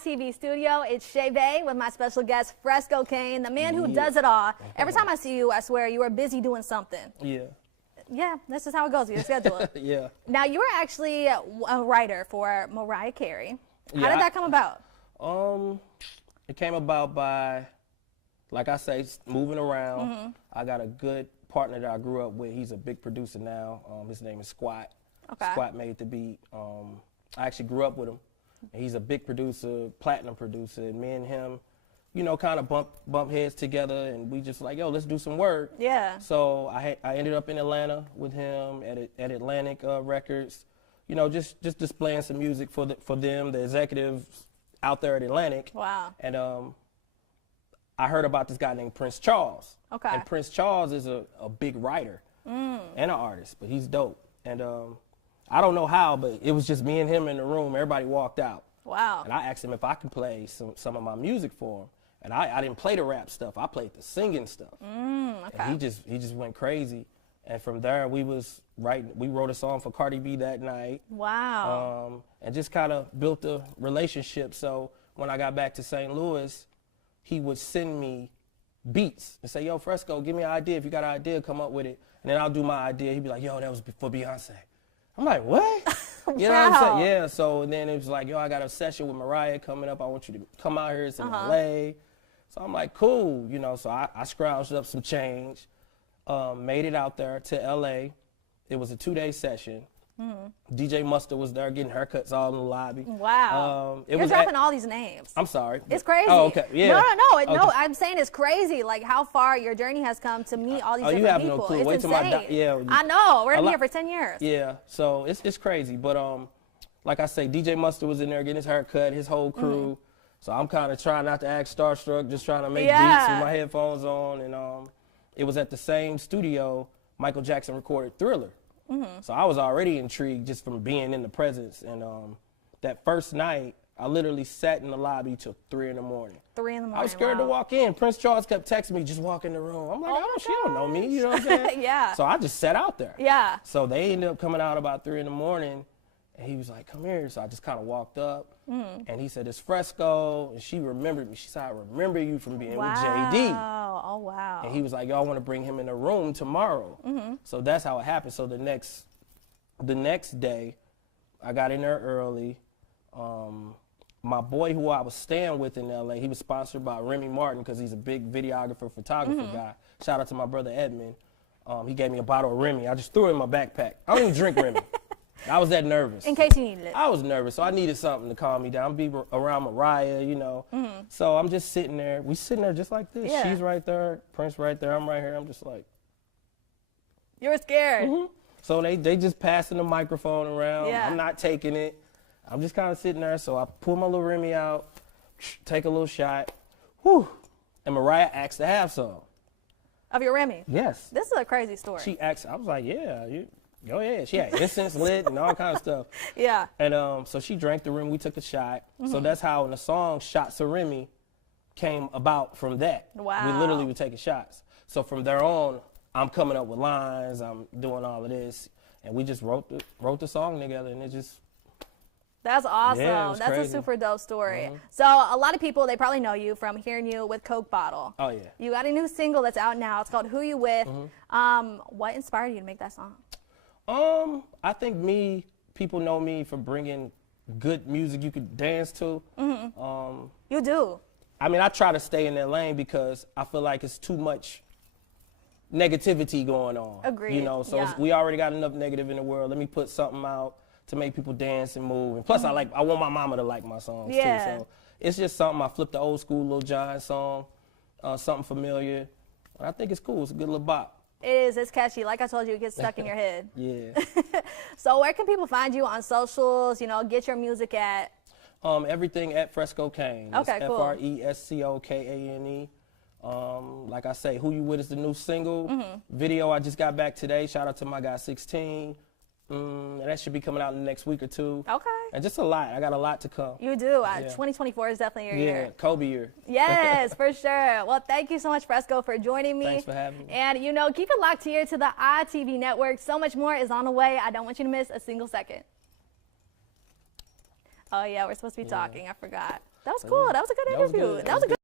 iTV studio. It's Shae with my special guest, Fresco Kane, the man who does it all. Every time I see you, I swear you are busy doing something. Yeah. Yeah, this is how it goes, your schedule. Yeah. Now, you were actually a writer for Mariah Carey. How did that come about? It came about by, like I say, moving around. I got a good partner that I grew up with. He's a big producer now. His name is Squat. Okay. Squat made the beat. I actually grew up with him. He's a big producer, platinum producer, and me and him, you know, kind of bump heads together, and we just like, yo, let's do some work. Yeah. So I ended up in Atlanta with him at Atlantic Records, you know, just displaying some music for them, the executives out there at Atlantic. Wow. And I heard about this guy named Prince Charles. Okay. And Prince Charles is a big writer and an artist, but he's dope. And I don't know how, but it was just me and him in the room. Everybody walked out. Wow. And I asked him if I could play some of my music for him. And I didn't play the rap stuff. I played the singing stuff. Okay. And he just went crazy. And from there, we wrote a song for Cardi B that night. Wow. And just kind of built a relationship. So when I got back to St. Louis, he would send me beats and say, yo, Fresco, give me an idea. If you got an idea, come up with it. And then I'll do my idea. He'd be like, yo, that was for Beyonce. I'm like, what? You know what I'm saying? Yeah, so then it was like, yo, I got a session with Mariah coming up. I want you to come out here. It's in LA. So I'm like, cool. You know, so I scrounged up some change, made it out there to LA. It was a 2-day session. DJ Mustard was there getting haircuts all in the lobby. Wow. You're dropping all these names. I'm sorry. It's crazy. Oh, okay. Yeah. No, I'm saying it's crazy, like how far your journey has come to meet all these different people. You have no clue. It's Wait till insane. I know. We're going to be here for 10 years. Yeah, so it's crazy. But like I say, DJ Mustard was in there getting his haircut, his whole crew. So I'm kind of trying not to act starstruck, just trying to make beats with my headphones on. And it was at the same studio Michael Jackson recorded Thriller. So I was already intrigued just from being in the presence. And that first night, I literally sat in the lobby till 3 in the morning. 3 in the morning. I was scared to walk in. Prince Charles kept texting me, just walk in the room. I'm like, she don't know me. You know what I'm saying? Yeah. So I just sat out there. Yeah. So they ended up coming out about 3 in the morning. And he was like, come here. So I just kind of walked up. And he said, it's Fresco. And she remembered me. She said, I remember you from being with JD. Oh, wow. And he was like, yo, I want to bring him in the room tomorrow. So that's how it happened. So the next day, I got in there early. My boy who I was staying with in LA, he was sponsored by Remy Martin because he's a big videographer, photographer guy. Shout out to my brother Edmund. He gave me a bottle of Remy. I just threw it in my backpack. I don't even drink Remy. I was that nervous. In case you needed it. I was nervous, so I needed something to calm me down. Be around Mariah, you know. So I'm just sitting there. We sitting there just like this. Yeah. She's right there, Prince right there, I'm right here. I'm just like. You were scared. So they just passing the microphone around. Yeah. I'm not taking it. I'm just kind of sitting there. So I pull my little Remy out, take a little shot. Whew. And Mariah asked to have some. Of your Remy? Yes. This is a crazy story. She asked, I was like, yeah, go ahead. She had incense lit and all kind of stuff. Yeah. And so she drank the Remy. We took a shot. So that's how in the song Shots of Remy came about from that. Wow. We literally were taking shots. So from there on, I'm coming up with lines. I'm doing all of this. And we just wrote the song together, and it just... That's awesome. Yeah, That's crazy. a super dope story. So a lot of people, they probably know you from hearing you with Coke Bottle. Oh, yeah. You got a new single that's out now. It's called Who You With. What inspired you to make that song? I think people know me for bringing good music you could dance to. You do. I mean, I try to stay in that lane because I feel like it's too much negativity going on. Agreed. You know, so we already got enough negative in the world. Let me put something out to make people dance and move. And plus, I want my mama to like my songs too. So it's just something. I flipped the old school Lil Jon song, something familiar. And I think it's cool. It's a good little bop. It is. It's catchy. Like I told you, it gets stuck in your head. Yeah. So where can people find you on socials, you know, get your music at? Everything at Fresco Kane. Okay, it's cool. FRESCOKANE. Like I say, Who You With is the new single. Video I just got back today. Shout out to my guy 16. And that should be coming out in the next week or two. Okay. And just a lot. I got a lot to come. You do. 2024 is definitely your year. Yeah, Kobe year. Yes, for sure. Well, thank you so much, Fresco, for joining me. Thanks for having me. And, you know, keep it locked here to the iTV network. So much more is on the way. I don't want you to miss a single second. Oh, yeah, we're supposed to be talking. I forgot. That was cool. That was a good interview. That was a good